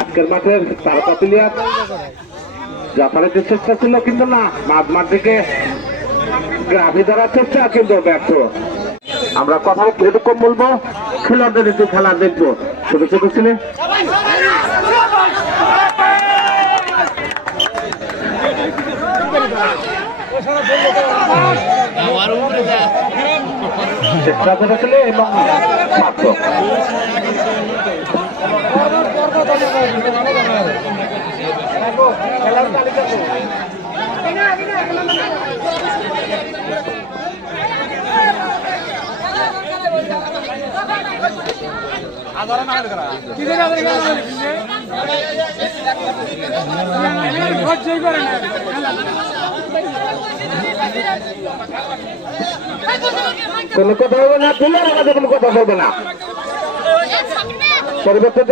আজকের মাঠের তারকা প্লেয়ার জাপানের চেষ্টা ছিল, কিন্তু না মাঝ মাঠ থেকে গ্রাফি ধরার চেষ্টা, কিন্তু ব্যর্থ। আমরা কথা এরকম বলব, খেলোয়াড়দের একটু খেলা দেখব। ছোট ছোট চেষ্টা করেছিল এবং কোনো কথা হবে না প্লেয়ার আমাদের কোনো কথা বলবে না। পরিবর্তন